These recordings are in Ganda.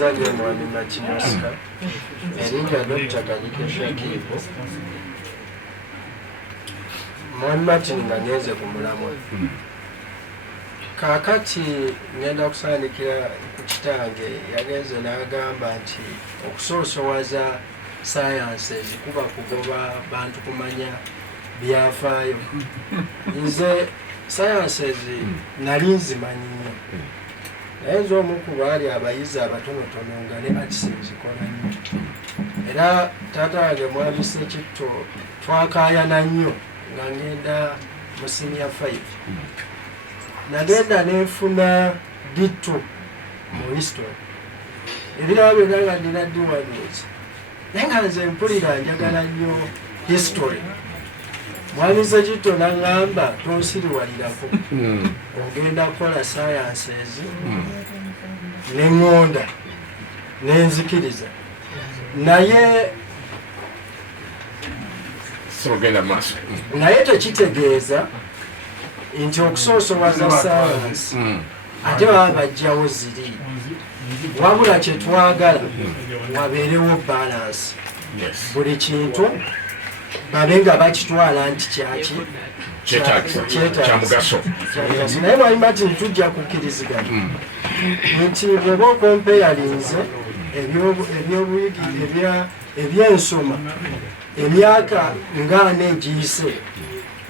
Zage mwani Machinoska, eringa Dr. Kalike Shakipo, mwani Martin nganyeze kumulamwa. Kakati ngenda kusandikira ku kitange yagenze n'agamba nti okusoosowaza sciences kuba kugoba bantu kumanya byafaayo. Nze sciences nali nzimanyi nnyo. Naye nze omu ku baali abayizi abatonotono nga ne arts zikola nnyo. Era taata wange mwami Ssekitto twakaayana nnyo nga ngenda mu senior 5. Nagenda nefuna ditto mu history. Ebiraba byonna nga ndina D1. Naye nga nze mpulira njagala nnyo history. Mwami Ssekitto n'aŋŋamba tonsiriwalirako. Ogenda kukola sciences n'eŋŋonda n'enzikiriza. Naye tekitegeeza nti okusoosowaza science ate baba bajjawo ziri. Wabula kye twagala wabeerewo balance. Buli kintu babe nga bakitwala nti kyaki kyamugaso. Naye mwami Martin tujja kukkiriziganya nti bw'oba okompeyalinze ebyensoma emyaka nga negiyise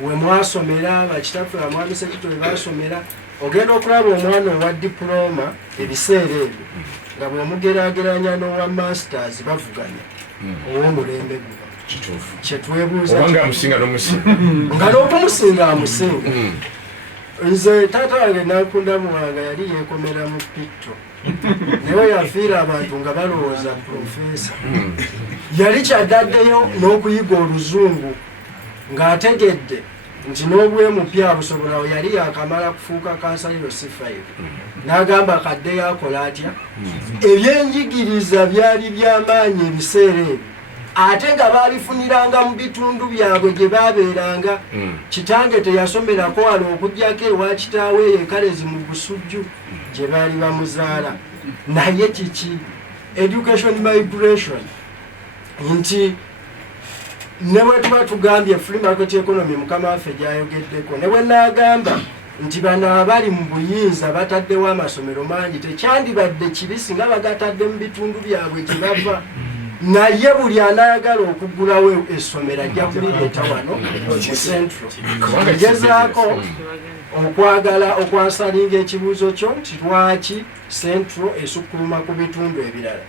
we mwasomera bakitaffe bamwami Ssekitto we basomera, ogenda okulaba omwana owa diploma ebiseera ebyo nga bw'omugeraageranya n'owa masters bavuganya ow'omulembe guno. Kyetwebuuza nga n'okumusinga amusinga. Nze taata wange Nakunda Muwanga yali yeekomera mu Pitto. Naye yafiira abantu nga balowooza profesa. Yali kyaddaddeyo n'okuyiga Oluzungu ng'ategedde nti n'obwemupya busobola yali yakamala kufuuka kansaliro C5. N'agamba kaddeyo akola atya. Ebyenjigiriza byali by'amaanyi ebiseera ebyo, ate nga baabifuniranga mu bitundu byabwe gye baabeeranga. Kitange teyasomerako wala okuggyako ewa kitaawe eyekalezi mu Busujju gye baali bamuzaala. Naye kiki education migration nti ne bwe tuba tugambye free market economy mukama waffe gyayogeddeko, ne bwe naagamba nti bano abali mu buyinza bataddewo amasomero mangi tekyandibadde kibi singa bagatadde mu bitundu byabwe gye bava. Naye buli anaayagala okuggulawo essomero ajja kulireeta wano mu Central. Ngezaako okwagala okwasalinga ekibuuzo kyo nti lwaki Central esukkuluma ku bitundu ebirala,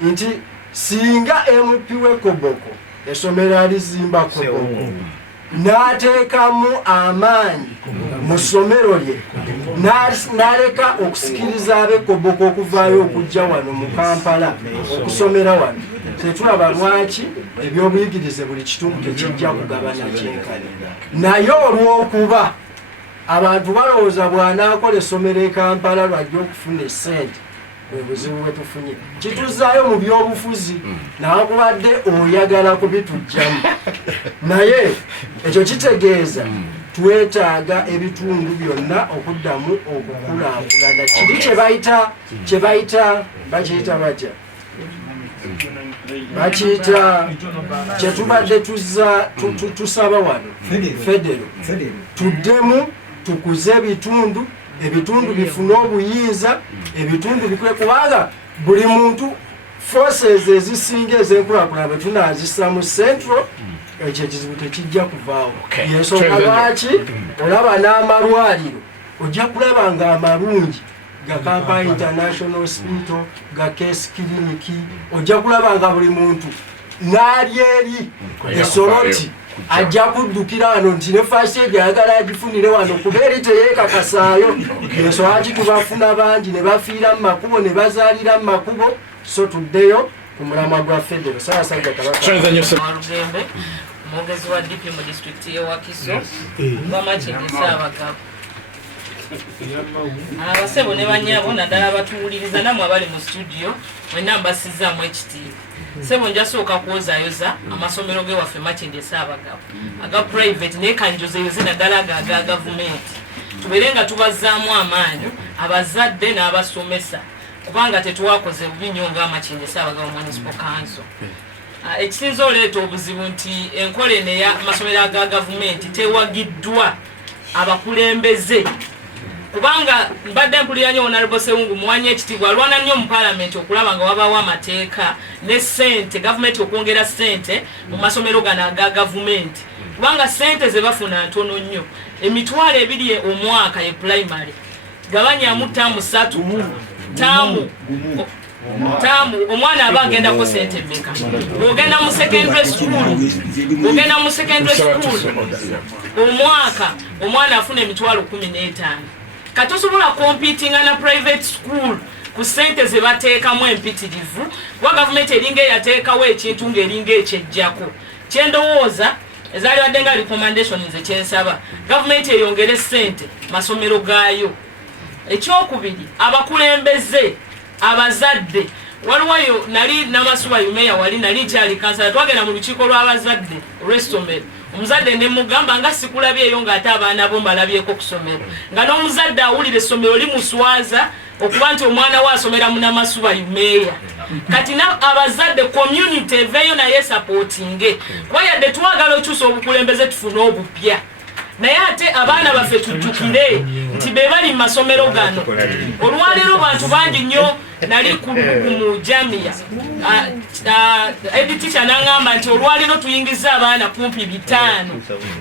nti singa MP w'e Koboko essomero alizimba Koboko n'ateekamu amaanyi mu ssomero lye n'aleka okusikiriza ab'e Koboko okuvaayo okujja wano mu Kampala okusomera wano, tetulaba lwaki ebyobuyigirize buli kitundu tekijja kugabana kyenkana. Naye olw'okuba abantu balowooza bw'anaakola essomero e Kampala lwajja okufuna essente, bwe buzibu bwe tufunye. Kituzaayo mu byobufuzi nawakubadde oyagala kubitujjamu. Naye ekyo kitegeeza twetaaga ebitundu byonna okuddamu okukulaakulana. Kiri kye bakiyita batya? Bakiyita kyetubadde tusaba wano federo. Tuddemu tukuze ebitundu bifune obuyinza, ebitundu bikule, kubanga buli muntu forces ezisinga ez'enkulaakulana bwe tunaazissa mu Central ekyo ekizibu tekijja kuvaawo. Yensonga lwaki olaba n'amalwaliro ojja kulaba nga amalungi ga Kampala International Hospital, ga Case Clinic, ojja kulaba nga buli muntu n'ali eri esoloti ajja kuddukira wano nti ne first aid ayagala agifunire wano kuba eri teyeekakasaayo. Ensonga ki tubafuna bangi ne bafiira mu makubo ne bazaalira mu makubo. So tuddeyo ku mulamwa gwa federo. Ssaabasajja Kabaka Walugembe omwogezi wa DP mu district y'e Wakiso Bamachinde Ssaabagabo. Abasebo ne bannyabo naddala abatuwuliriza nammwe abali mu studio mwenna mbasizzaamu ekitiibwa. Sebo njasooka kwozaayoza amasomero ge waffe Machinde Ssaabagabo aga private naye kanjozeyoze naddala aga gavumenti, tubeere nga tubazzaamu amaanyi abazadde n'abasomesa kubanga tetuwakoze bubi nnyo ng'Amakindye Ssaabagabo Municipal Council. Ekisinza oleeta obuzibu nti enkola eno ey'amasomero aga gavumenti tewagiddwa abakulembeze, kubanga mbadde mpulira nnyo Honorable Sewungu muwanye ekitiibwa alwana nnyo mu Parliament okulaba nga wabaawo amateeka ne ssente, gavumenti okwongera ssente mu masomero gano aga gavumenti, kubanga ssente ze bafuna ntono nnyo. Emitwalo 2 omwaka ye primary gabanyamu ttaamu 3 ttaamu omwana aba agendako ssente mmeka. Ogenda mu secondary school omwaka omwana afuna emitwalo 15. Katosobola competinga na private school ku ssente ze bateekamu empitirivu, kuba gavumenti eringa eyateekawo ekintu ng'eringa ekyejjako. Kyendowooza ezaali wadde nga recommendation nze kyensaba gavumenti eyongere ssente masomero gaayo. Ekyokubiri, abakulembeze abazadde, waliwo nali Namasuba Yumeya wali nali kyali kansala, twagenda mu lukiiko lw'abazadde olw'essomero. Omuzadde ne mugamba nga sikulabyeyo ng'ate abaana bo mbalabyeko ku ssomero, nga n'omuzadde awulira essomero limuswaza okuba nti omwana we asomera mu Namasuba Yumeya. Kati abazadde community eveeyo naye supportinge, kuba yadde twagala okyusa obukulembeze tufune obupya, naye ate abaana baffe tujjukire nti be bali mu masomero gano. Olwaleero bantu bangi nnyo, nali mu Jamia editica n'angamba nti olwaleero tuyingiza abaana kumpi 5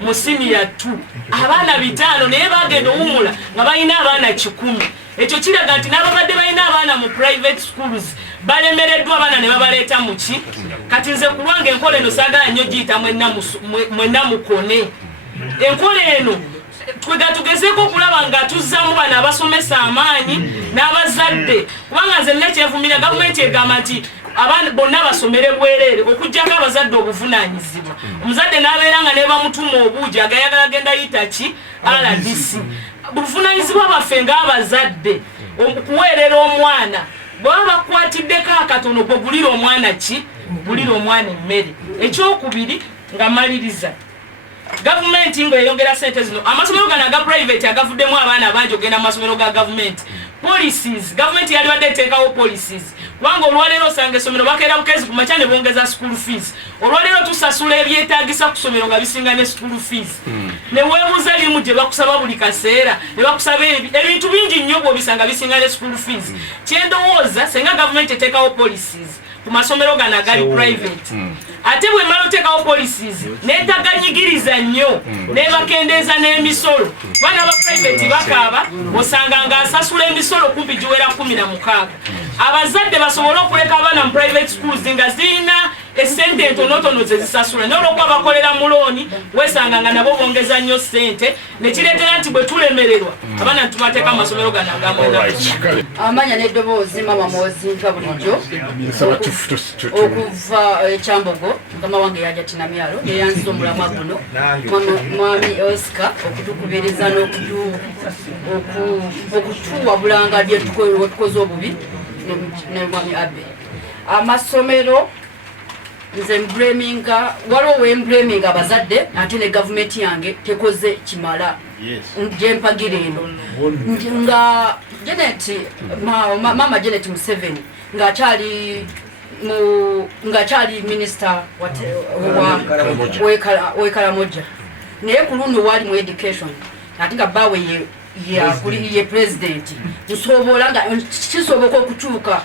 mu senior 2, abaana 5 naye bagenda owumula nga balina abaana 10. Ekyo kiraga nti n'ababadde balina abaana mu private schools balemereddwa abaana ne babaleeta mu ki. Kati nze ku lwange enkola eno saagala nnyo giyita mwenna mukone. Enkola eno tugezeeko okulaba nga tuzzaamu bano abasomesa amaanyi n'abazadde, kubanga nze nina kyevumira gavumenti egamba nti abaana bonna basomere bwereere okuggyako abazadde obuvunaanyizibwa. Omuzadde n'abeera nga ne bamutuma obuugi agayagala genda yita ki RDC. Buvunaanyizibwa baffe ng'abazadde okuweerera omwana. Bw'aba bakwatiddeko akatono gwe gulira omwana ki? Gulira omwana emmere. Ekyokubiri nga maliriza, gavumenti ng'eyongera ssente zino, amasomero gano aga private agavuddemu abaana bangi ogenda mu masomero ga gavumenti. Policies, gavumenti yali wadde eteekawo policies, kubanga olwaleero osanga essomero bakeera bukezi ku makya ne bongeza school fees. Olwaleero tusasula ebyetaagisa ku ssomero nga bisinga ne school fees. Ne weebuuza limu gye bakusaba buli kaseera, ne bakusaba ebintu bingi nnyo bw'obisanga bisinga ne school fees. Kyendowooza senga gavumenti eteekawo policies ku masomero gano agali private, ate bwe mala oteekawo policies neetaganyigiriza nnyo nebakendeeza n'emisolo. Baana ba private bakaaba osanga ng'asasula emisolo kumpi giwera 16. Abazadde basobole okuleka abaana mu private schools nga zirina essente entonotono ze zisasula, n'olwokuba bakolera mu looni weesanga nga nabo bongeza nnyo ssente, ne kireetera nti bwe tulemererwa abaana tubateeka mu masomero gano agamwena. Amanya n'eddoboozi mama Mwozinka bulijjo okuva Kyambogo, mukama wange yajja Tinamyalo yeyanziza omulamwa guno, mwami Oscar okutukubiriza n'okutuwabulanga bye tukoze obubi ne mwami Abe. Amasomero nze mbleminga, waliwo wembleminga abazadde ate ne gavumenti yange tekoze kimala gyempagira eno nga mama Janet Museveni ng'akyali minisita w'Ekaramoja, naye ku luno wali mu education ate nga bbaawe ye pulezidenti, nsobola nga kisoboka okukyuka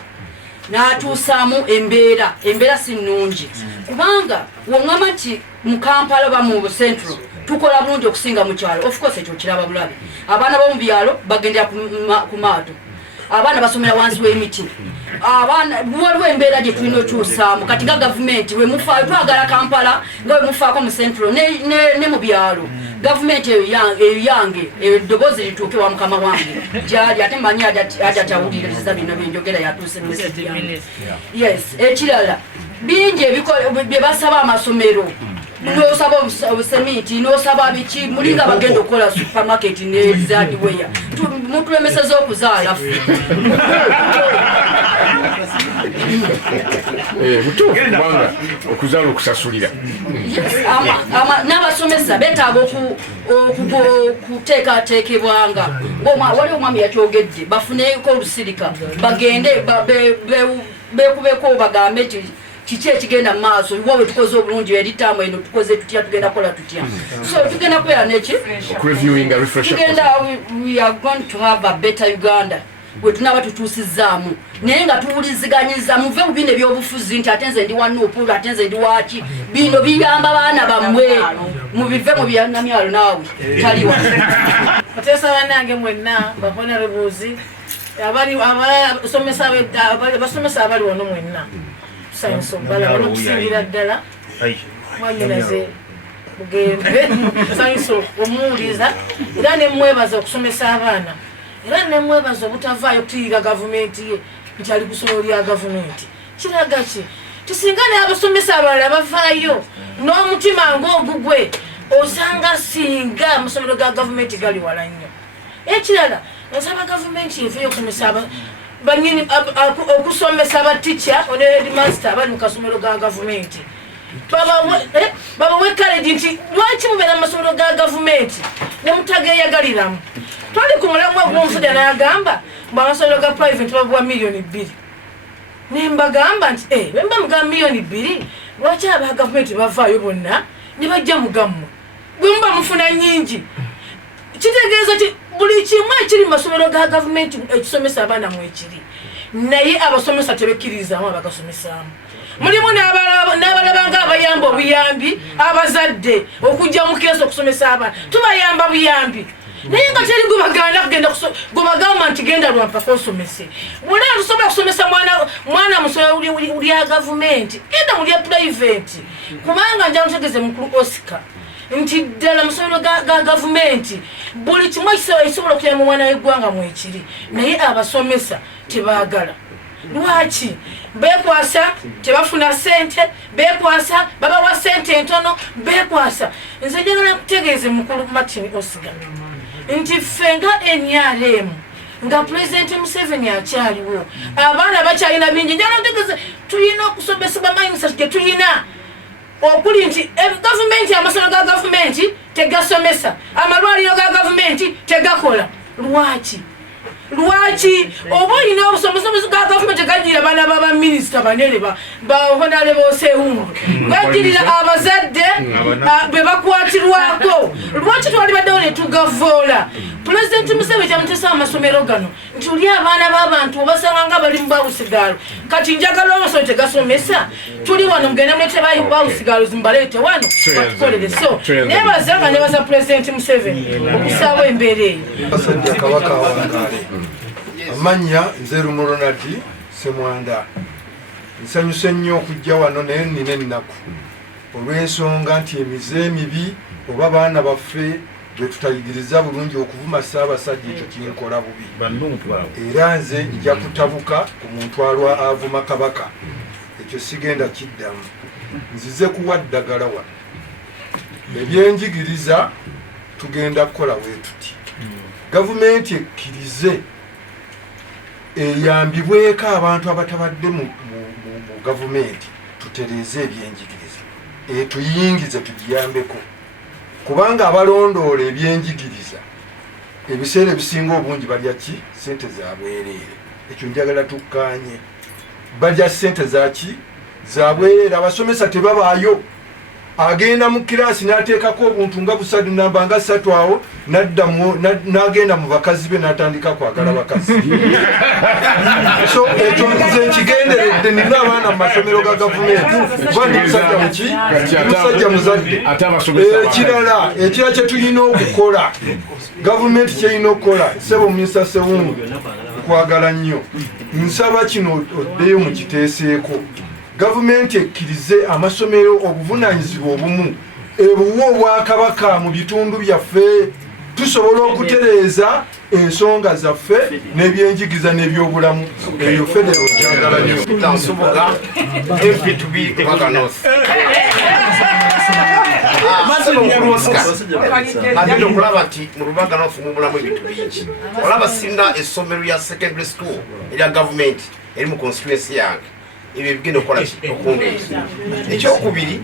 n'atuusaamu embeera si nnungi, kubanga woŋŋamba nti mu Kampala ba mu Central tukola bulungi okusinga mu kyalo. Of course ekyo kiraba bulabe, abaana b'omu byalo bagendera ku maato, abaana basomera wansi w'emiti, abaana waliwo embeera gye tulina okyusaamu. Kati nga gavumenti wemufaayo twagala Kampala nga wemufaako mu Central ne mu byalo, gavumenti yange eddoboozi lituuke wa mukama wange gyali, ate manyi aja kyawuliriza bino byenjogera yatuuse message yange. Yes, ekirala bingi bye basaba amasomero, n'osaba obusementi, n'osaba biki, mulinga bagenda okukola supermarket ne hardware, mutulemeseza okuzaala Mutuufu kubanga okuzaala okusasulira. N'abasomesa beetaaga okuteekateekebwanga. Wali omwami yakyogedde bafuneeko olusirika bagende beekubeko bagambe kiki ekigenda mu maaso wowe tukoze obulungi eritaamu eno tukoze tutya tugenda kukola tutya. So tugenda kubeera neki we are going to have a better Uganda bwe tunaba tutuusizaamu naye nga tuwuliziganyiza muve mu bino ebyobufuzi nti ate nze ndi wa Nuupu ate nze ndi waki bino biyamba baana bammwe mubive mu byanamyalo naawe taliwa Otesa banange mwenna bahonorables basomesa abali wano mwenna sainso bala bano kusingira ddala mwanyinaze mugembe sainso omuwuliza era ne mwebaza okusomesa abaana era ne mwebaza obutavaayo okutiirira gavumenti ye nti ali kusomero lya gavumenti kiraga ki tisinga ne abasomesa abalala bavaayo n'omutima ng'ogugwe osanga singa amasomero ga gavumenti gali wala nnyo ekirala nsaba gavumenti yeveeyo okusomesa banyini okusomesa abatica ne headmaster abali mu kasomero ga gavumenti baba wekaleji nti lwaki mubeera mu masomero ga gavumenti ne mutageeyagaliramu twali ku mulamwa gw'omusajja n'agamba mbu amasomero ga private babuwa $2 million nembagamba nti bemba mugamba $2 lwaki aba gavumenti bavaayo bonna ne bajja mugammwe bwe muba mufuna nnyingi kitegeeza ki buli kimu ekiri mu masomero ga gavumenti ekisomesa abaana mu ekiri naye abasomesa tebekkiririzaamu abagasomesaamu mulimu n'abalabanga abayamba obuyambi abazadde okujja mu keesi okusomesa abaana tubayamba buyambi naye nga teri gwebagamba nti genda lwampaka osomese bwona tusobola kusomesa mwana musomero lya gavumenti genda mu lya purayiveti kubanga njala mutegeze mukulu Oscar nti ddala musomero ga gavumenti buli kimu ekisobola okuyamba omwana w'eggwanga mu ekiri naye abasomesa tebaagala lwaki beekwasa tebafuna sente beekwasa babawa sente entono beekwasa nze njagala kutegeeze mukulu Martin Oscar nti ffe nga NRM nga President Museveni akyaliwo abaana bakyalina bingi njagala kutegeeze tulina okusomesebwa mindset gye tulina okuli nti gavumenti amasomero ga gavumenti tegasomesa amalwaliro ga gavumenti tegakola lwaki oba olina obusomesomesi ga gavumenti gajjira baana b'abaminisita banene bahonale bosewungu gajjirira abazadde be bakwatirwako lwaki twali baddewo ne tugavoola Pulezidenti Museveni kyamutesa amasomero gano nti oli abaana b'abantu obasanga nga bali mu bawusigaalo kati njagala amasomero tegasomesa tuli wano mugende mulete bawusigaalo zimbaleete wano batukolere so nebazanga nebaza Pulezidenti Museveni okusaawo embeera eyo amanya nze Ronald Semwanda nsanyuse nnyo okujja wano naye nnina ennaku olw'ensonga nti emize emibi oba baana baffe bwe tutayigiriza bulungi okuvuma Ssaabasajja ekyo kinkola bubi era nze nja kutabuka ku muntu avuma kabaka ekyo sigenda kiddamu nzize kuwa ddagala wano ebyenjigiriza tugenda kukola weetuti gavumenti ekkirize eyambibweko abantu abatabadde mu gavumenti tutereeze ebyenjigiriza tuyingize tugiyambeko kubanga abalondoola ebyenjigiriza ebiseera ebisinga obungi balya ki sente za bwereere ekyo njagala tukkaanye balya sente zaki za bwereere abasomesa tebabaayo agenda mu kiraasi n'ateekako obuntu nga busatu namba nga 3 awo n'agenda mu bakazi be n'atandika kwagala bakazi so ekyo nze nkigenderedde nina abaana mu masomero ga gavumenti bandi musajja muki musajja muzadde ekirala kye tulina okukola gavumenti kyerina okukola sebo minisita Sewungu kwagala nnyo nsaba kino oddeyo mukiteeseeko gavumenti ekkirize amasomero obuvunaanyizibwa obumu ebuwa obwakabaka mu bitundu byaffe tusobola okutereeza ensonga zaffe n'ebyenjigiriza n'ebyobulamu eyo federo gyagala nnyo Tansubuga MP2B Ggwanga North agenda okulaba nti mu Ggwanga North mubulamu ebintu bingi olaba singa essomero lya secondary school erya gavumenti eri mu constituency yange ebyo bigenda okukola okundeeta ekyokubiri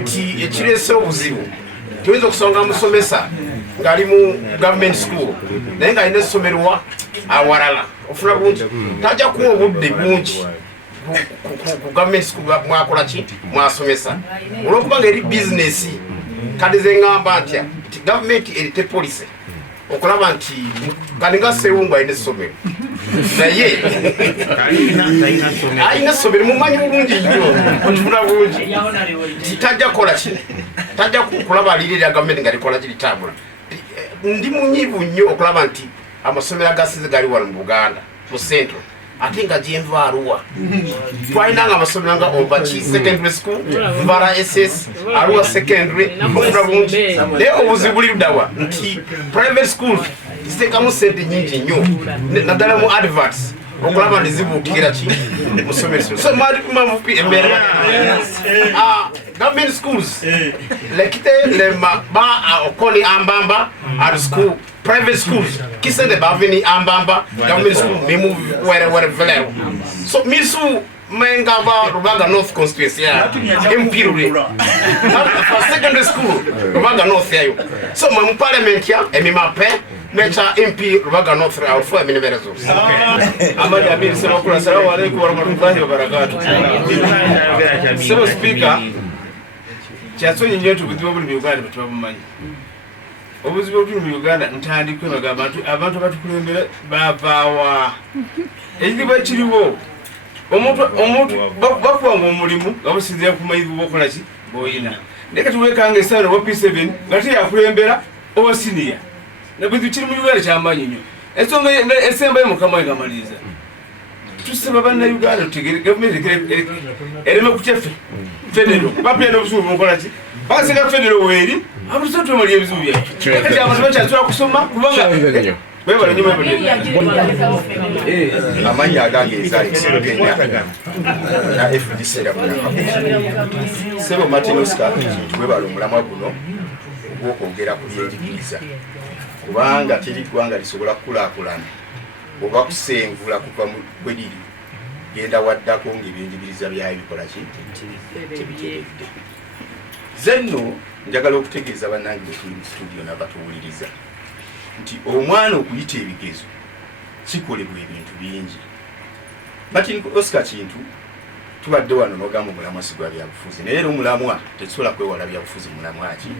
nti ekireese obuzibu tuyinza okusonga musomesa ng'ali mu government school naye ng'alina essomerwa awalala ofuna bungi tajja kuwa obudde bungi ku government school mwakola ki mwasomesa olwokuba nga eri bizinesi kadi zeŋŋamba ntya nti gavumenti erite policy okulaba nti kadi nga sewungu alina essomero naye alina essomero mumanyi bulungi nnyo otufuna bulungi nti tajja kukola ki tajja kulaba alirira gavumenti nga likola kiritambula ndi munyiivu nnyo okulaba nti amasomero agasize gali wano mu Buganda mu centro ate nga gyenva Arua twalinanga amasomero nga Obachi secondary school Mbara SS Arua secondary ofuna bulungi naye obuzibu buli ludawa nti private school ziteekamu sente nyingi nnyo naddala mu adverts okulaba nti zibuukira ki musomero so mavupi embeera government schools lekite lema ba okoni ambamba at school private schools kisende bavini ambamba government school memu where velero so misu menga ba Rubaga North constituency ya impirure for secondary school Rubaga North yayo so mu parliament ya emimape mecha MP Rubaga North alfo emineberezo amali amiri sema kula salamu alaykum wa rahmatullahi wa barakatuh sema speaker kyasonye nnyo tubuzibu buli mu Uganda tubabumanyi obuzibu obuli mu Uganda ntandikwe bagamba abantu abatukulembera bavaawa ekizibu ekiriwo omuntu bakuwanga omulimu nga businzira ku mayivu bokola ki boyina naye kati wekanga esano oba P7 nga teyakulembera oba siniya nabwetu kiri mu Uganda kyamaanyi nnyo ensonga esembayo mukama we ngamaliriza tusaba bannayuganda tutegere gavumenti ereme kukyaffe federo bapulya n'obusubu mukola ki bakasinga federo weeri abutusa tumalira ebizibu byaffe kati abantu bakyasobola kusoma kubanga bebala nnyo amanyi agange ezaali kisirogenya na FDC era sebo Martin Oscar twebala omulamwa guno ogw'okwogera ku byenjigiriza kubanga teri ggwanga lisobola kukulaakulana oba kusengula kuva bwe liri genda waddako ng'ebyenjigiriza byayo bikola ki tebiteredde zenno njagala okutegeeza bannange bwe tuli mu studio n'abatuwuliriza nti omwana okuyita ebigezo kikolebwa ebintu bingi Martin Oscar kintu tubadde wano n'ogamba omulamwa sigwa byabufuzi naye era omulamwa tekisobola kwewala byabufuzi mulamwa ki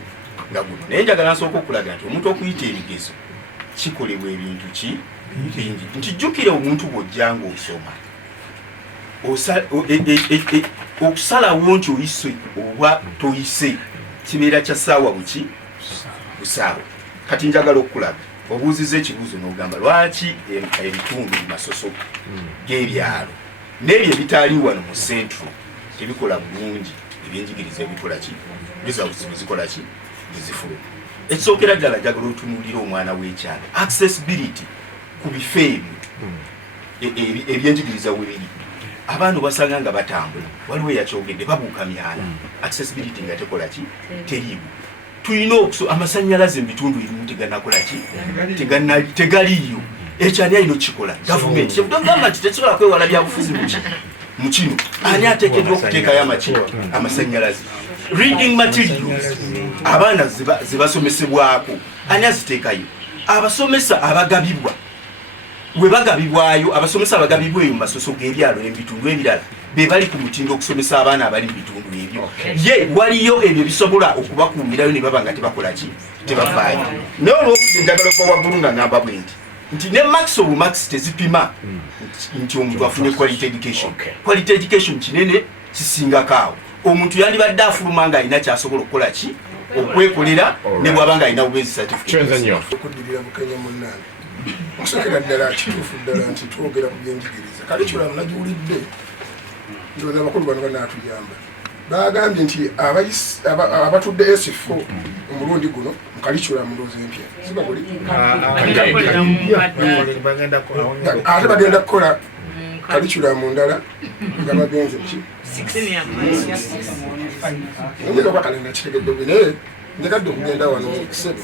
nga guno naye njagala nsooka okulaga nti omuntu okuyita ebigezo kikolebwa ebintu ki bingi nti jjukira omuntu bw'ojjanga osoma okusalawo nti oyise oba toyise kibeera kya ssaawa buki busaawa kati njagala okulaga obuuziza ekibuuzo n'ogamba lwaki ebitundu bimasoso g'ebyalo n'ebyo ebitaali wano mu centro tebikola bulungi ebyenjigiriza ebikola ki results bizikola ki bizifuluma ekisookera ddala njagala otunuulira omwana w'ekyalo accessibility ku bifo ebyo ebyenjigiriza we biri abaana basanga nga batambula waliwo eyakyogedde babuuka myala accessibility nga tekola ki teriiwo tulina amasannyalaze mu bitundu ebimu teganakola ki tegaliiyo ekyani alina okukikola gavumenti kyebutagamba nti tekisobola kwewala byabufuzi mu kino ani ateekeddwa okuteekayo amasannyalaze reading materials abaana zebasomesebwako ani aziteekayo abasomesa abagabibwa we bagabibwayo abasomesa abagabibwa eyo mu masoso g'ebyalo n'ebitundu ebirala be bali ku mutindo okusomesa abaana abali mu bitundu ebyo ye waliyo ebyo bisobola okubakuumirayo ne baba nga tebakola ki tebafaayo naye olw'obudde njagala okuba waggulu nga ngamba bwe nti ne max obumax tezipima nti omuntu afune quality education kinene kisingako awo omuntu yandibadde afuluma nga alina kyasobola okukola ki okwekolera ne bw'aba nga alina bubezi certificateokuddirira bukenya munnange okusokera ddala kituufu ddala nti twogera ku byenjigiriza kalikulamu nagiwulidde ndowooza abakulu bano banaatuyamba bagambye nti abatudde S4 omulundi guno mu kalikulamu ndowooza empya sibaguli ate bagenda kukola kalikulamu ndala nga bagenze ki nyinza okuba kale nakitegedde bwe naye njagadde okugenda wano sebo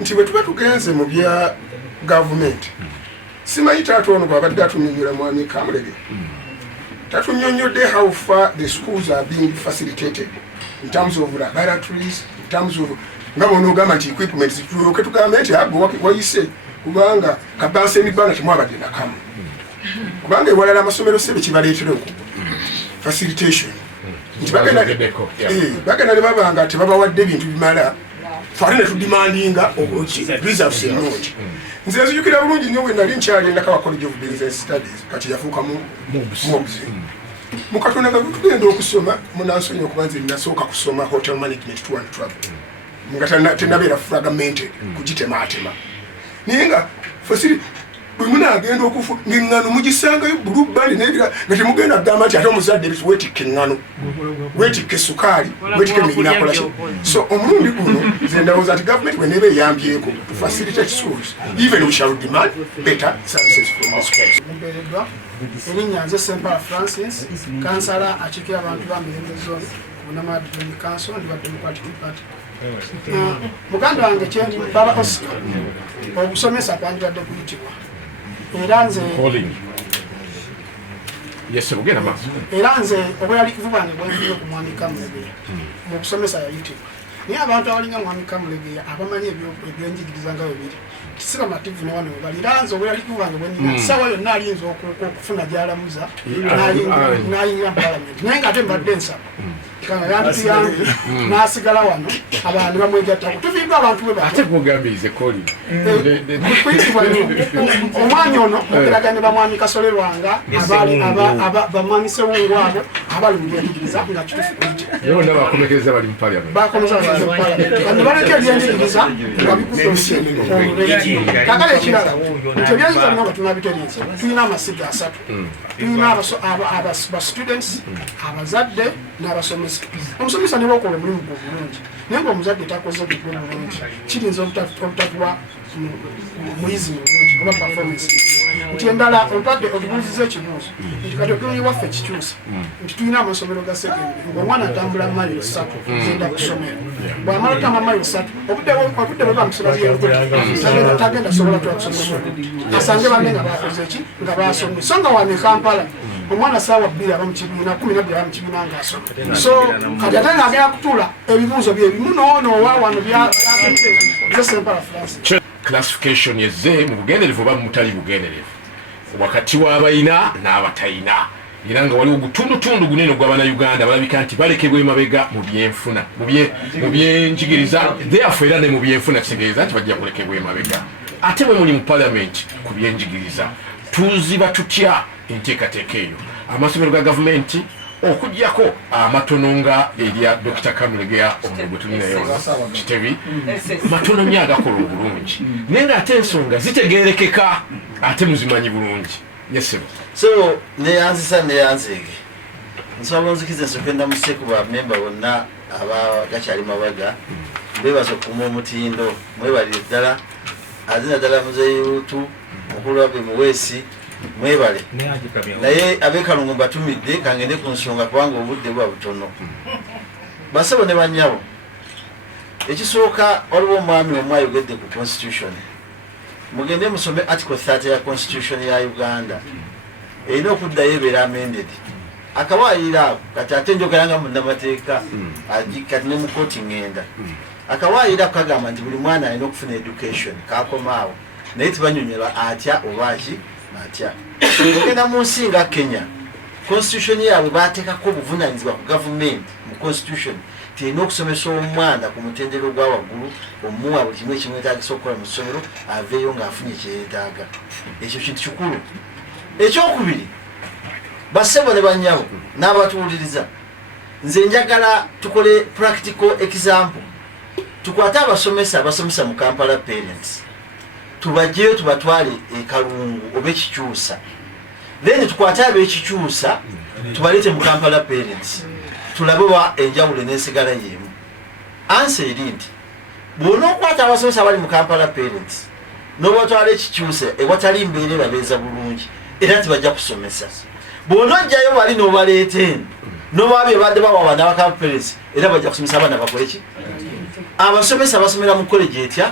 nti bwe tuba tugenze mu bya gavumenti simanyi taata ono bwabadde atunyonyola mwami Kamulege tatunyonyodde how far the schools are being facilitated in terms of laboratories, in terms of nga bonoogamba nti equipment zituloke tugambe nti agwe wayise kubanga kabansi emibbanga temwabadde nakamu kubanga ewalala amasomero sebe kibaleetera oku facilitation nti bagenda ne babanga tebabawadde ebintu bimala twali ne tudimandinga reserves ennungi nze nzijukira bulungi nnyo bwe nali nkyali Ndakawa College of Business Studies kati yafuuka mubs mu Katonda nga tugenda okusoma munansonyi okuba nze nasooka kusoma hotel management tour and travel nga tenabeera fragmented kugitemaatema naye nga fasiri bwe munaagenda okufu ng'eŋŋano mugisangayo bulubali nebira nga temugenda kugamba nti ate omuzadde weetikke eŋŋano weetikke sukaali weetikke emiyinaakolaki so omulundi guno nze ndowooza nti gavumenti bweneeba eyambyeko to facilitate schools even we shall demand better services from the schools. mbeereddwa erinnya nze Sempala Francis kansala akiikira abantu ba Mirembe Zone Bunamadi Council ndi ba Democratic Party. Muganda wange kyendi baba Oscar okusomesa kwandibadde kuyitibwa era nze oba yali kuvuba ne bwenvire ku mwami Kamulegeya mu kusomesa yayitibwa naye abantu abalinga mwami Kamulegeya abamanyi ebyenjigiriza nga bibiri kisira mativu ne wano bali era nze oba yali kuvuba ne bwenvire sawa yonna alinza okufuna gyalamuza n'ayingira mu palamenti naye nga ate mbadde nsaba yantuyange nasigala wano abantu bamwegattako tuviddwa abantu bwe kuyitibwa omwami ono ogeragane bamwami Kasolerwanga bamwami Sewungu abo abali mu byenjigiriza nga kitufu bakomekeza bali mu palamenti bano baleka ebyenjigiriza nga bikufe kakale ekirala nti ebyenjigiriza bino nga tunabitereeza tulina amasiga 3 tulina students abazadde n'abasomesa omusomesa ne bakola omulimu gwe bulungi naye ngaomuzadde takoze gwe bulungi kirinza obutakuba muyizi mulungi oba performance nti endala ompadde otubuuziza ekibuuzo nti kati otumanyi waffe kikyusa nti tulina amasomero ga sekendari ngaomwana atambula mayiro 3 genda kusomero bwamala otamba mayiro 3 obudde bwe bamusula tagenda sobola twakusomero asange banne nga bakoze ki nga basomye so nga wane Kampala omwana saawa 2 aba mu kibiina 12 aba mu kibiina ng'asoma so kati ate ng'agenda kutuula ebibuuzo byebimu noowa wano bya Sempala Francis. Classification yezze mu bugenderevu oba mutali bugenderevu wakati w'abayina n'abatayina era nga waliwo gutundutundu gunene gw'Abannayuganda balabika nti balekebwa emabega mu byenfuna mu byenjigiriza therefore era ne mu byenfuna kitegeeza nti bajja kulekebwa emabega ate bwe muli mu palamenti ku byenjigiriza tuziba tutya enteekateeka eyo amasomero ga gavumenti okugyako amatono nga erya Dr. Kamulegeya omuntu gwe tulinayo Kitebi matono nnyo agakola obulungi naye ng'ate ensonga zitegeerekeka ate muzimanyi bulungi yesebo so neyanzisa neyanzeege nsobola onzikiza ensokenda museku ba memba bonna abagakyali mabaga bebaza okuma omutindo mwebalire ddala azina ddala muzeyutu mukulu wabwe muweesi mwebale naye abekalungu mbatumidde kangende ku nsonga kubanga obudde bwa butono basabo ne banyabo ekisooka waliwo omwami omu ayogedde ku constitution mugende musome article 30 ya constitution ya Uganda erina okuddayo ebeera amended akawaayira kati ate njogeranga munnamateeka kati ne mu kooti ngenda akawaayira kagamba nti buli mwana alina okufuna education kakomaawo naye tibanyonyola atya obaki atya ogenda mu nsi nga Kenya constitution yaabwe baateekako obuvunanyizibwa ku gavumenti mu constitution terina okusomesa omwana ku mutendero gwa waggulu omuwa buli kimu ekimwetaagisa okukola mu ssomero aveeyo ng'afunye kyeyeetaaga ekyo kintu kikulu ekyokubiri basebo ne bannyabo n'abatuwuliriza nze njagala tukole practical example tukwate abasomesa mu Kampala parents tubajjeyo tubatwale ekalungu oba ekikyusa then tukwate ab'ekikyusa tubaleete mu Kampala parents tulabe wa enjawulo n'ensigala y'emu ansa eri nti bw'ona okwata abasomesa abali mu Kampala parents n'obatwala ekikyusa ewatali mbeera ebabeeza bulungi era tibajja kusomesa bw'ona ojjayo bali n'obaleeta eno n'obabye badde bawawa n'abakampala parents era bajja kusomesa abaana bakole ki abasomesa basomera mu college etya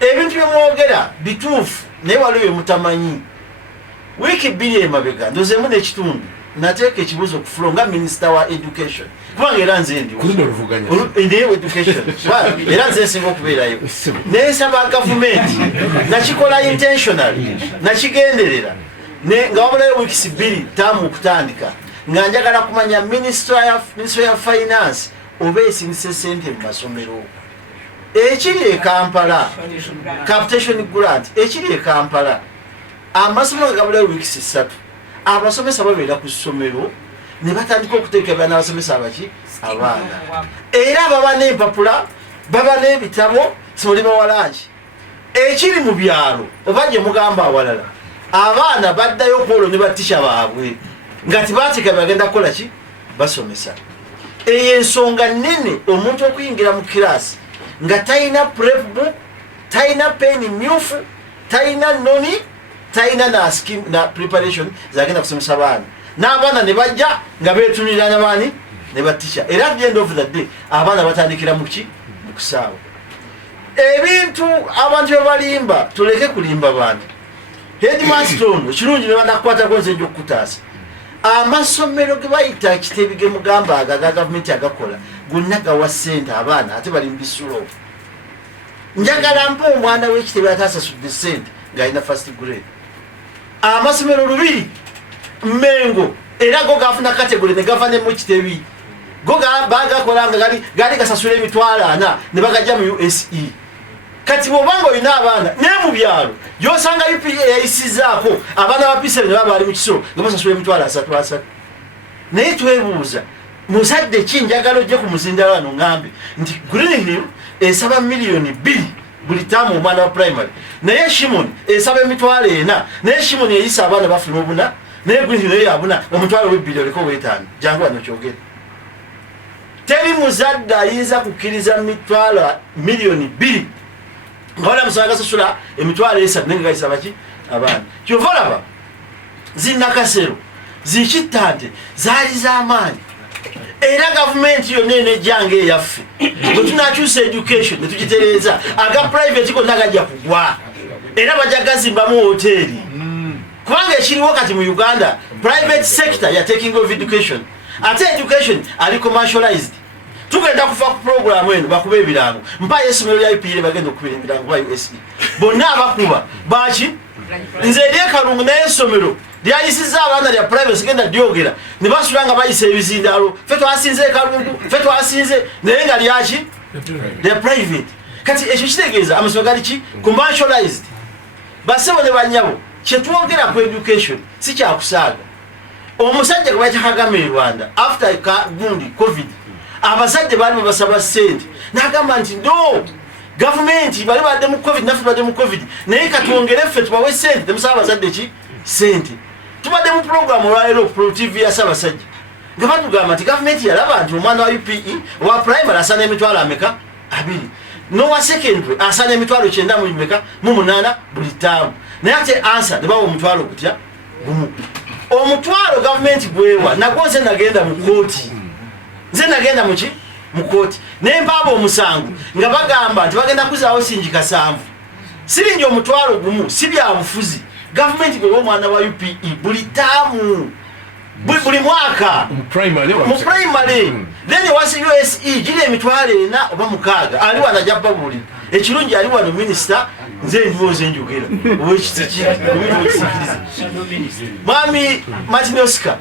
ebintu byemwogera bituufu naye waliwo mutamanyi wiiki 2 emabega ndozemu n'ekitundu nateeka ekibuuzo okufula nga minisita wa education kubanga era nze ndiwo education era nze nsinga okubeerayo nensaba gavumenti nakikola intentionally nakigenderera nga wabulayo weeks 2 taamu okutandika nga njagala kumanya ministry ya finance oba esingise sente mu masomero ekiri e Kampala capitation grant ekiri e Kampala amasomero gabulayo weeks 3 abasomesa babeera ku ssomero ne batandika okuteeka abaana abasomesa abaki abaana era baba n'empapula baba n'ebitabo simulima walangi ekiri mu byalo oba gye mugamba awalala abaana baddayo okwolo ne batisha baabwe nga tibateeka bagenda kukola ki basomesa eyo ensonga nnene omuntu okuyingira mu kiraasi nga talina prep book talina peni myufu talina noni talina na preparation zagenda kusomesa abaana n'abaana ne bajja nga beetunira n'abaani ne batisha era at the end of the day abaana batandikira mu ki mu kusaawa ebintu abantu bebalimba tuleke kulimba bantu headmaster kirungi ne banakukwatako nze nja okukutaasa amasomero ge bayita kiteebi ge mugamba aga gavumenti agakola gonna gawa ssente abaana ate bali mu bisulo njagala mpa omwana w'ekiteebi ataasasudde ssente ng'alina first grade amasomero 2 Mengo era go gafuna category ne gava ne mu kiteebi go bagakola nga gali gasasula emitwalo 4 ne bagajja mu USE kati bwobanga olina abaana ne mu byalo gyosanga UPA yayisizaako abaana ba P7 ne baba bali mu kisolo nga basasula emitwalo 3 naye twebuuza muzadde ki njagala ojje ku muzindalo wano ngambe nti Green Hill esaba $2 million buli taamu omwana wa primary naye Shimon esaba emitwalo 4 naye Shimon eyisa abaana bafuna obuna naye Green Hill yabuna omutwalo $1 billion ko wetano jangu wano kyogere teri muzadde ayinza kukkiriza mitwalo $2 million ngawala musanga sasula emitwalo 3 nenga gayisa baki abaana kyovalaba zinakasero zikittante zaali z'amaanyi era gavumenti yonna enejjanga eyaffe bwe tunakyusa education netugitereeza aga private gonna gajja kugwa era bajja gazimbamu hoteeri kubanga ekiriwo kati mu Uganda private sector ya taking of education ate education ali commercialized tugenda kufa ku program eno bakuba ebirango mpa yesomero lya IPA bagenda okubira ebirango ba USE bonna abakuba baki nze eri ekalungu n'esomero lyayisiza abaana lya private sigenda lyogera ne basula nga bayisa ebizindalo ffe twasinze ekalungu ffe twasinze naye nga lyaki lya private kati ekyo kitegeeza amasomero gali ki commercialized basebo ne banyabo kyetwogera ku education si kyakusaaga omusajja gwe bakyakagamba e Rwanda after gundi covid abazadde baali basaba ssente n'agamba nti no gavumenti bali badde mu covid naffe badde mu covid naye katwongere ffe tubawe ssente temusaba abazadde ki ssente tubadde mu program olwaleero Pro TV ya Ssaabasajja nga batugamba nti gavumenti yalaba nti omwana wa UPE owa primary asaana emitwalo ameka 2 n'owa secondary asaana emitwalo 9 buli taamu naye ate answer ne bawa omutwalo gutya gumu omutwalo gavumenti gwewa nagwo nze nagenda mu kooti nze nagenda muki mu kooti naye mpaaba omusango nga bagamba nti bagenda kuzaawo sinjika 7 siringi omutwalo gumu si bya bufuzi gavumenti gwewa omwana wa UPE buli taamu buli mwaka mu primary then wasi USE giri emitwalo 4 oba 6 ali wano ajja babuli ekirungi ali wano minisita nze ndiwoze njogera owekitiki mwami Martin Oscar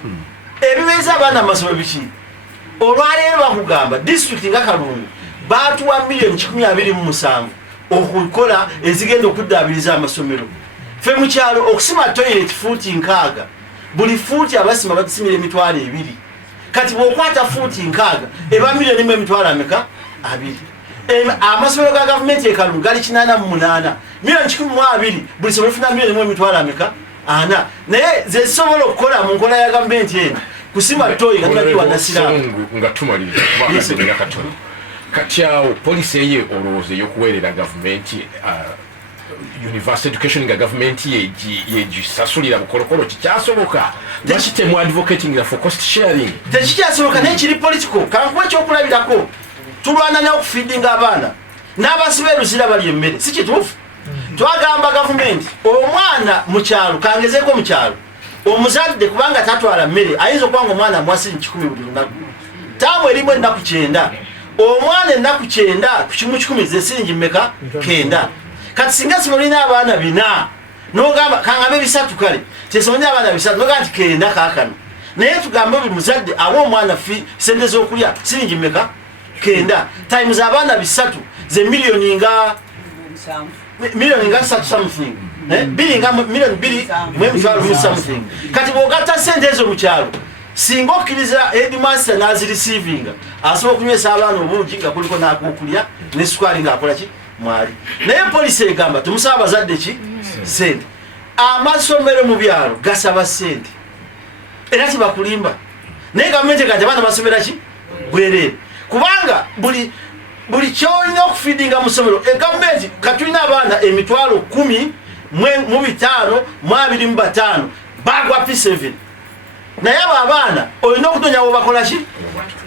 ebibeeza abaana amasomero biki olwaleero bakugamba district nga Kalungu baatuwa $127 okukola ezigenda okuddaabiriza amasomero ffe mu kyalo okusima toilet fuuti 6 buli fuuti abasima bagisimira emitwalo 2 kati bw'okwata fuuti 6 eba $1,200 amasomero ga gavumenti e Kalungu gali 88 $1,200 buli somero lifuna $1,200 naye ze zisobola okukola mu nkola ya gavumenti eno kusima toyi nga tumaliriza kubanga katono kati awo poliisi eye olowooza ey'okuweerera gavumenti university education nga gavumenti yegisasulira bukolokolo kikyasoboka lwaki temu advocating for cost sharing tekikyasoboka naye kiri political kankuwa ekyokulabirako tulwana n'okufeedinga abaana n'abasiba eruzira bali emmere si kituufu twagamba gavumenti omwana mu kyalo kangezeeko mu kyalo omuzadde kubanga tatwala mmere ayinza okubanga omwana mwasiri 10 buli lunaku taamu erimu ennaku 9 omwana ennaku 9 ku kimu 10 ze siringi mmeka 9 kati singa simulina abaana 4 nogamba kangambe 3 kale tesomanya abaana 3 nogamba nti 9 kaakano naye tugambe buli muzadde awa omwana sente z'okulya siringi mmeka 9 times abaana 3 ze miliyoni nga 3 something bilinga milioni 2 something kati bw'ogatta sente ezo mu kyalo singa okkiriza headmaster n'azireceiving asobola okunywesa abaana obungi nga kuliko n'akokulya ne sukali ng'akola ki mwali naye polisi egamba tumusaba abazadde ki sente amasomero mu byalo gasaba sente era tibakulimba naye gavumenti egati abaana basomera ki bwereere kubanga buli kyolina okufidinga mu ssomero egavumenti katulina abaana emitwalo 10 mu 5 mu 25 bagwa P7 naye abo abaana olina okutonya bobakola ki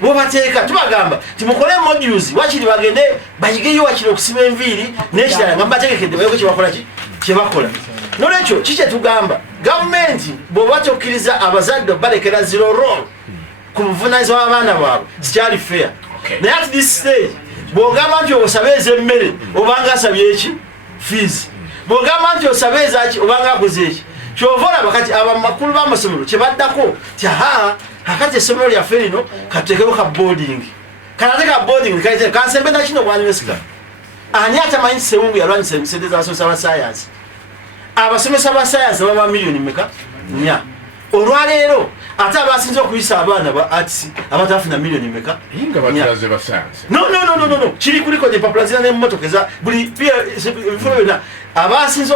bobateeka tubagamba timukole modules wakiri bagende bayigeyo wakiri okusiba enviiri n'ekirala nga mbategekedde bayoko kyebakola ki kyebakola nolwekyo kikye tugamba gavumenti bw'oba tokkiriza abazadde balekera zero roll ku buvunaanyizibwa bw'abaana bwabwe sikyali fair naye at this stage bw'ogamba nti osabe ez'emmere obanga asabye eki fees bw'ogamba nti osabe ezaki obanga akoze eki kyova olaba kati abamakulu b'amasomero kyebaddako ti kakati essomero lyaffe lino katuteekeko ka boarding kanate ka boarding kansembe nakino bwanyumesika ani atamanyi sewungu yalwanyisa sente z'abasomesa ba sayansi abasomesa ba sayansi baba miliyoni meka 4 olwaleero ate abasinza okuyisa abaana ba arts abatafuna miliyoni meka no kiri kuliko empapula zina n'emmotoka eza buli ebifo byonna abasinza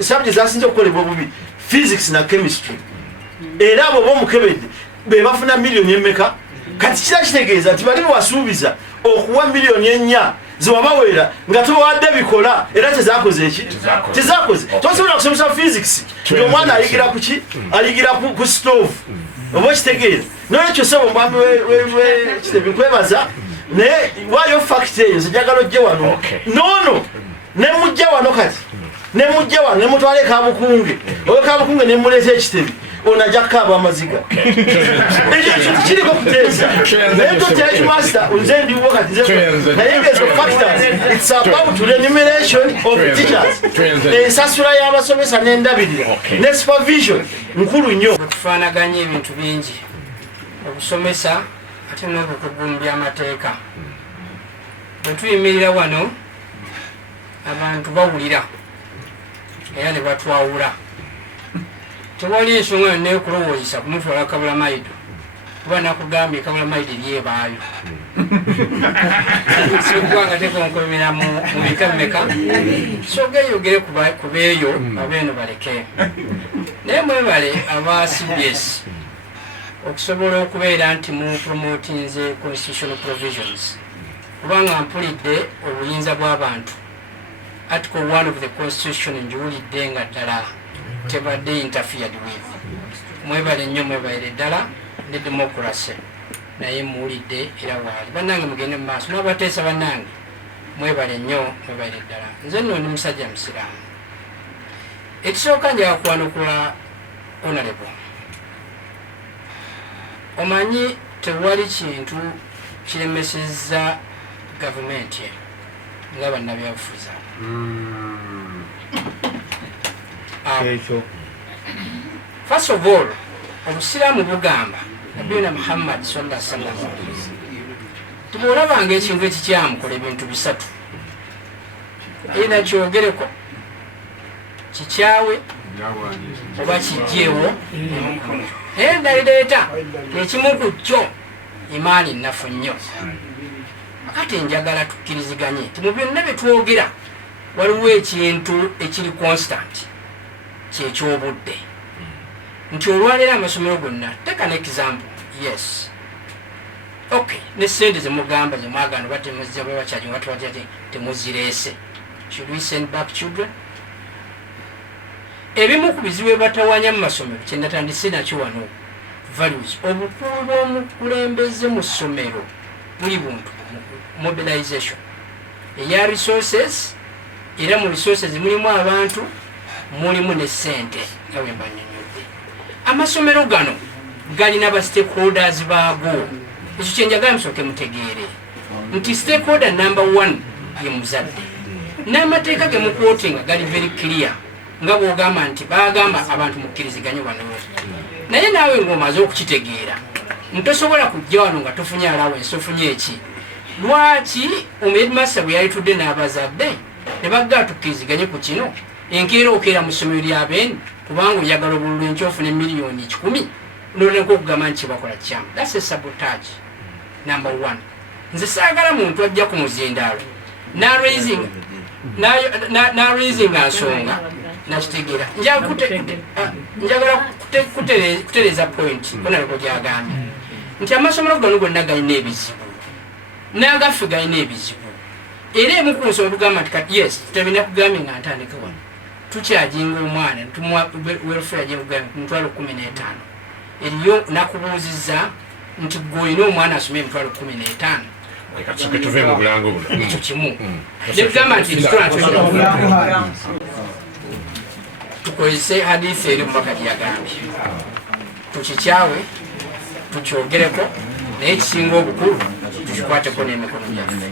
sabye zasinza okukolebwa obubi physics na chemistry era abo bomukebedde be bafuna miliyoni emeka kati kira kitegeeza nti bali wasuubiza okuwa miliyoni 4 ziwabawera nga tubawadde bikola era tezakoze eki tezakoze tosobola kusomesa physics nti omwana ayigira ku ki ayigira ku stove oba okitegeeza nolwekyo sebo mwami kwebaza naye waayo fact eyo zijagala ojje wano nono nemujja wano kati nemujja wano nemutwala ekabukunge oyo kabukunge nemuleeta ekitebi onajja kukaaba amaziga ekyo kiriko kuteesa naye toteaki master nze ndiwo kati naye ngezo factors it's about remuneration of teachers ensasula y'abasomesa n'endabirira ne supervision nkulu nnyo tufaanaganya ebintu bingi obusomesa ate n'obukugu by'amateeka bwe tuyimirira wano abantu bawulira era ne batwawula tewali ensonga yonna ekulowozesa kumutwala kabulamaido kuba nakugambye kabulamaido eryebaayo sikugwanga tekonkomera mu bika mmeka sogeyogere kubeeyo abeeno baleke naye mwebale aba CBS okusobola okubeera nti mu promotinze constitutional provisions kubanga mpulidde obuyinza bw'abantu article 1 of the constitution njiwulidde nga ddala tebadde interfered with mwebale nnyo mwebalire ddala ne democracy naye muwulidde era waali bannange mugende mu maaso n'abateesa bannange mwebale nnyo mwebalire ddala nze nno ndi musajja musiraamu ekisooka njaga kwanukula honorable omanyi tewali kintu kiremesezza gavumenti nga bannabyabufuzi first of all obusiraamu bugamba nabiyina muhammad sallallahu alaihi wasallam tubulabanga ekintu ekikyamukola ebintu 3 era kyogereko kikyawe oba kijjeewo naye ndalireeta ekimu ku kyo imaani nnafu nnyo ate njagala tukkiriziganye nti mu byonna bye twogera waliwo ekintu ekiri constant kyekyobudde nti olwaleero amasomero gonna take an example yes okay ne sente zemugamba zemwagana batemuzibwebakyaji temuzireese should we send back children ebimu ku bizibu ebatawanya mu masomero kyenatandise nakyo wano values obukulu bw'omukulembeze mu ssomero buli buntu mobilization eya resources era mu resources mulimu abantu mulimu ne ssente nga bwe mbanyonyodde. Amasomero gano galina ba stakeholders baago. Ekyo kye njagala musooke mutegeere nti stakeholder number 1 ye muzadde. N'amateeka ge mukwotinga gali very clear nga bw'ogamba nti bagamba abantu mukkiriziganye wano. Naye naawe ng'omaze okukitegeera ntosobola kujja wano nga tofunye allowance ofunye eki. Lwaki omheadmaster bwe yalitudde n'abazadde ne bagga tukkiriziganye ku kino enkeera okeera mu ssomero ly'abeeni kubanga oyagala obululu enkya ofune miliyoni 10 n'olenga okugamba nti bakola kyamu. That's a sabotage number 1. Nze saagala muntu ajja ku muzindaalo n'araising nsonga nakitegeera. Njagala kutereeza point konaleko gyagambye nti amasomero gano gonna galina ebizibu n'agaffe galina ebizibu. Era emu ku nsonga tugamba nti yes tutabina kugambye nga ntandika wano tukyajinga omwana ntumuwa welfare gyekugambye ku mitwalo 15. Eriyo nakubuuzizza nti gw'olina omwana asome emitwalo 15. Katusoke tuve mu bulango buno. Ekyo kimu. Nekugamba nti tukozese hadiisi eri mubaka gyagambye tukikyawe tukyogereko naye ekisinga obukulu tukikwateko n'emikono gyaffe.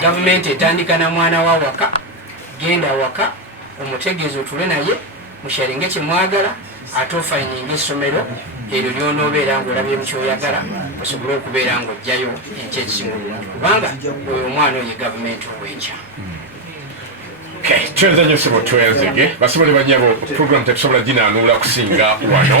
Gavumenti etandika na mwana wa waka, genda waka omutegeeza otule naye musharinge kyemwagala ate ofayininga essomero eryo lyonoobeera ng'olabye mu kyoyagala osobole okubeera ng'ojjayo ekyekisinga obulungi kubanga oyo omwana oyo gavumenti ow'enkya. Twenza nnyo ssebo twenzege basobole banyabo program tetusobola ginaanuula kusinga wano.